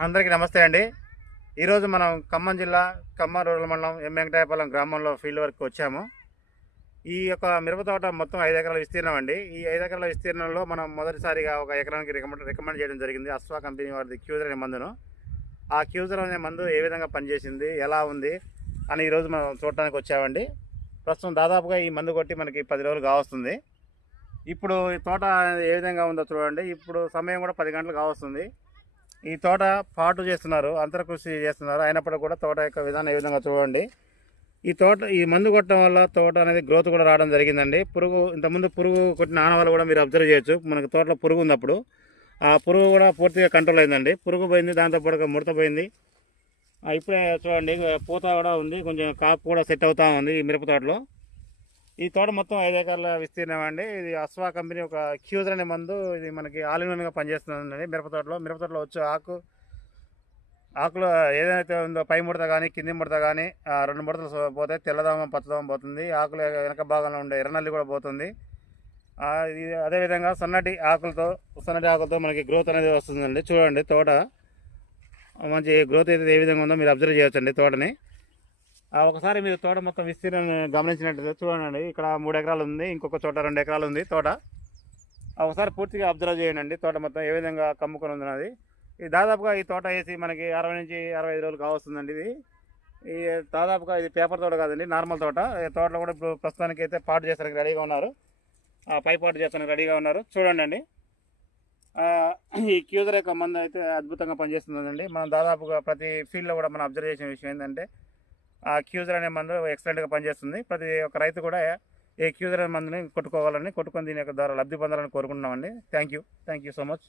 అందరికీ నమస్తే అండి. ఈరోజు మనం ఖమ్మం జిల్లా ఖమ్మం రూరల్ మండలం ఎం వెంకటాయపాలెం గ్రామంలో ఫీల్డ్ వర్క్ వచ్చాము. ఈ యొక్క మిరప తోట మొత్తం 5 ఎకరాల విస్తీర్ణం అండి. ఈ 5 ఎకరాల విస్తీర్ణంలో మనం మొదటిసారిగా ఒక ఎకరానికి రికమెండ్ చేయడం జరిగింది అశ్వా కంపెనీ వారిది క్యూజర్ అనే మందును. ఆ క్యూజర్ అనే మందు ఏ విధంగా పనిచేసింది, ఎలా ఉంది అని ఈరోజు మనం చూడటానికి వచ్చామండి. ప్రస్తుతం దాదాపుగా ఈ మందు కొట్టి మనకి 10 రోజులు కావస్తుంది. ఇప్పుడు ఈ తోట ఏ విధంగా ఉందో చూడండి. ఇప్పుడు సమయం కూడా 10 గంటలు కావస్తుంది. ఈ తోట పాటు చేస్తున్నారు, అంతరకృషి చేస్తున్నారు. అయినప్పటికీ కూడా తోట యొక్క విధానం ఏ విధంగా చూడండి. ఈ మందు కొట్టడం వల్ల తోట అనేది గ్రోత్ కూడా రావడం జరిగిందండి. ఇంతకుముందు పురుగు కొట్టిన ఆనవాళ్ళు కూడా మీరు అబ్జర్వ్ చేయొచ్చు. మనకి తోటలో పురుగు ఉన్నప్పుడు ఆ పురుగు కూడా పూర్తిగా కంట్రోల్ అయిందండి. పురుగు పోయింది, దాంతోపాటుగా ముడత పోయింది. ఇప్పుడే చూడండి పూత కూడా ఉంది, కొంచెం కాపు కూడా సెట్ అవుతా ఉంది ఈ మిరప తోటలో. ఈ తోట మొత్తం 5 ఎకరాల విస్తీర్ణం అండి. ఇది అశ్వా కంపెనీ ఒక క్యూజర్ అనే మందు, ఇది మనకి ఆల్ ఇన్ వన్గా పనిచేస్తుందండి. మిరపతోటలో వచ్చే ఆకులు ఏదైతే ఉందో పై ముడత కానీ కింది ముడత కానీ 2 ముడతలు పోతాయి. తెల్లదోమ పచ్చదోమ పోతుంది. ఆకులు వెనక భాగంలో ఉండే ఎర్రనల్లి కూడా పోతుంది. అదేవిధంగా సన్నటి ఆకులతో మనకి గ్రోత్ అనేది వస్తుందండి. చూడండి తోట మంచి గ్రోత్ అయితే ఏ విధంగా ఉందో మీరు అబ్జర్వ్ చేయొచ్చండి తోటని. ఒకసారి మీరు తోట మొత్తం విస్తీర్ణం గమనించినట్లయితే చూడండి, ఇక్కడ 3 ఎకరాలు ఉంది, ఇంకొక చోట 2 ఎకరాలు ఉంది తోట. ఒకసారి పూర్తిగా అబ్జర్వ్ చేయండి తోట మొత్తం ఏ విధంగా కమ్ముకొని ఉందన్నది. ఇది దాదాపుగా ఈ తోట వేసి మనకి 60 నుంచి 65 రోజులు కావస్తుందండి. ఈ దాదాపుగా ఇది పేపర్ తోట కాదండి, నార్మల్ తోట. ఈ తోటలో కూడా ఇప్పుడు ప్రస్తుతానికి అయితే పాటు చేస్తానికి రెడీగా ఉన్నారు, పై పాటు చేస్తానికి రెడీగా ఉన్నారు. చూడండి ఈ క్యూజర్ యొక్క మందు అయితే అద్భుతంగా పనిచేస్తుందండి. మనం దాదాపుగా ప్రతి ఫీల్డ్లో కూడా మనం అబ్జర్వ్ చేసిన విషయం ఏంటంటే ఆ క్యూజర్ అనే మందు ఎక్సలెంట్గా పనిచేస్తుంది. ప్రతి ఒక్క రైతు కూడా ఈ క్యూజర్ అనే మందుని కొట్టుకొని దీని యొక్క ద్వారా లబ్ధి పొందాలని కోరుకుంటున్నామండి. Thank you so much.